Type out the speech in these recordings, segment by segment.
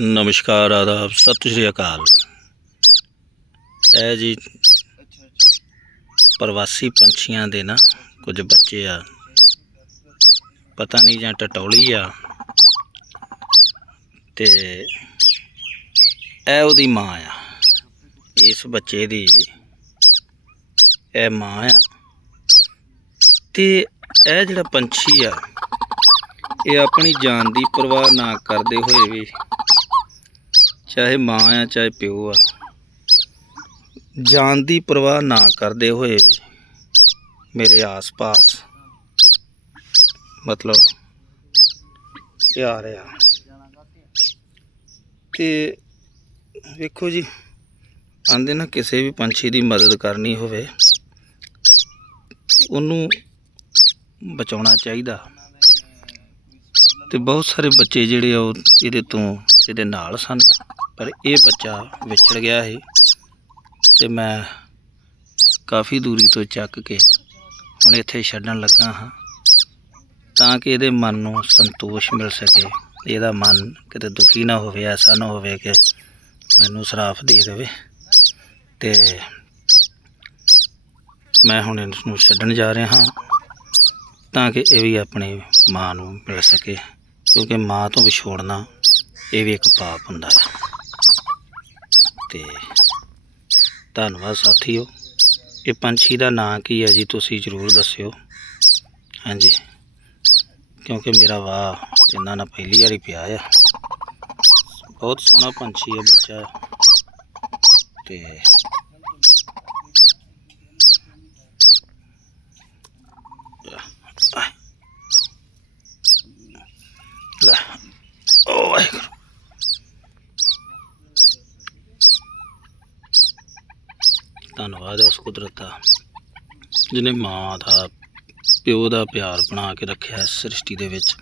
ਨਮਸਕਾਰ, ਆਦਾਬ, ਸਤਿ ਸ਼੍ਰੀ ਅਕਾਲ। ਇਹ ਜੀ ਪ੍ਰਵਾਸੀ ਪੰਛੀਆਂ ਦੇ ਨਾ ਕੁਝ ਬੱਚੇ ਆ, ਪਤਾ ਨਹੀਂ ਜਾਂ ਟਟੌਲੀ ਆ, ਤੇ ਇਹ ਉਹਦੀ ਮਾਂ ਆ। ਇਸ ਬੱਚੇ ਦੀ ਇਹ ਮਾਂ ਆ। ਤੇ ਇਹ ਜਿਹੜਾ ਪੰਛੀ ਆ, ਇਹ ਆਪਣੀ ਜਾਨ ਦੀ ਪਰਵਾਹ ਨਾ ਕਰਦੇ ਹੋਏ ਵੀ ਚਾਹੇ ਮਾਂ ਆ, ਚਾਹੇ ਪਿਓ ਆ। ਜਾਨ ਦੀ ਪਰਵਾਹ ਨਾ ਕਰਦੇ ਹੋਏ ਵੀ ਮੇਰੇ ਆਸ-ਪਾਸ ਮਤਲਬ ਇਹ ਆ ਰਿਹਾ। ਤੇ ਵੇਖੋ ਜੀ, ਆਂਦੇ ਨਾ ਕਿਸੇ ਵੀ ਪੰਛੀ ਦੀ ਮਦਦ ਕਰਨੀ ਹੋਵੇ, ਉਹਨੂੰ ਬਚਾਉਣਾ ਚਾਹੀਦਾ। ਤੇ ਬਹੁਤ ਸਾਰੇ ਬੱਚੇ ਜਿਹੜੇ ਆ ਉਹ ਇਹਦੇ ਤੋਂ, ਇਹਦੇ ਨਾਲ ਸਨ। ਪਰ ਇਹ ਬੱਚਾ ਵਿਛੜ ਗਿਆ ਸੀ ਤੇ ਮੈਂ ਕਾਫੀ ਦੂਰੀ ਤੋਂ ਚੱਕ ਕੇ ਹੁਣ ਇੱਥੇ ਛੱਡਣ ਲੱਗਾ ਹਾਂ ਤਾਂ ਕਿ ਇਹਦੇ ਮਨ ਨੂੰ ਸੰਤੋਸ਼ ਮਿਲ ਸਕੇ। ਇਹਦਾ ਮਨ ਕਿਤੇ ਦੁਖੀ ਨਾ ਹੋਵੇ, ਐਸਾ ਨਾ ਹੋਵੇ ਕਿ ਮੈਨੂੰ ਸਰਾਫ ਦੇ ਦੇਵੇ ਤੇ ਮੈਂ ਹੁਣ ਇਸ ਨੂੰ ਛੱਡਣ ਜਾ ਰਿਹਾ ਹਾਂ ਤਾਂ ਕਿ ਇਹ ਵੀ ਆਪਣੀ ਮਾਂ ਨੂੰ ਮਿਲ ਸਕੇ, ਕਿਉਂਕਿ ਮਾਂ ਤੋਂ ਵਿਛੋੜਨਾ ਇਹ ਵੀ ਇੱਕ ਪਾਪ ਹੁੰਦਾ ਹੈ ਤੇ ਧੰਨਵਾਦ ਸਾਥੀਓ। ਇਹ ਪੰਛੀ ਦਾ ਨਾਂ ਕੀ ਹੈ ਜੀ ਤੁਸੀਂ ਜ਼ਰੂਰ ਦੱਸਿਓ। ਹਾਂਜੀ। ਕਿਉਂਕਿ ਮੇਰਾ ਵਾਹ ਇਹਨਾਂ ਨਾਲ ਪਹਿਲੀ ਵਾਰੀ ਪਿਆ ਆ। ਬਹੁਤ ਸੋਹਣਾ ਪੰਛੀ ਹੈ ਬੱਚਾ। ਤੇ ਆਹ। ਲੈ। ਓ ਧੰਨਵਾਦ ਹੈ ਉਸ ਕੁਦਰਤ ਦਾ, ਜਿਹਨੇ ਮਾਂ ਦਾ, ਪਿਓ ਦਾ ਪਿਆਰ ਬਣਾ ਕੇ ਰੱਖਿਆ ਇਸ ਸ੍ਰਿਸ਼ਟੀ ਦੇ ਵਿੱਚ।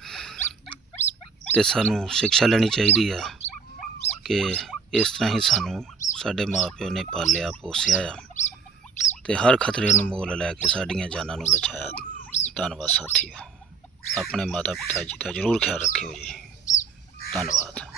ਤੇ ਸਾਨੂੰ ਸਿੱਖਿਆ ਲੈਣੀ ਚਾਹੀਦੀ ਆ ਕਿ ਇਸ ਤਰ੍ਹਾਂ ਹੀ ਸਾਨੂੰ ਸਾਡੇ ਮਾਪਿਓ ਨੇ ਪਾਲਿਆ, ਪੋਸਿਆ ਆ। ਤੇ ਹਰ ਖਤਰੇ ਨੂੰ ਮੋਲ ਲੈ ਕੇ ਸਾਡੀਆਂ ਜਾਨਾਂ ਨੂੰ ਬਚਾਇਆ। ਧੰਨਵਾਦ ਸਾਥੀਓ। ਆਪਣੇ ਮਾਤਾ ਪਿਤਾ ਜੀ ਦਾ ਜ਼ਰੂਰ ਖਿਆਲ ਰੱਖਿਓ ਜੀ। ਧੰਨਵਾਦ।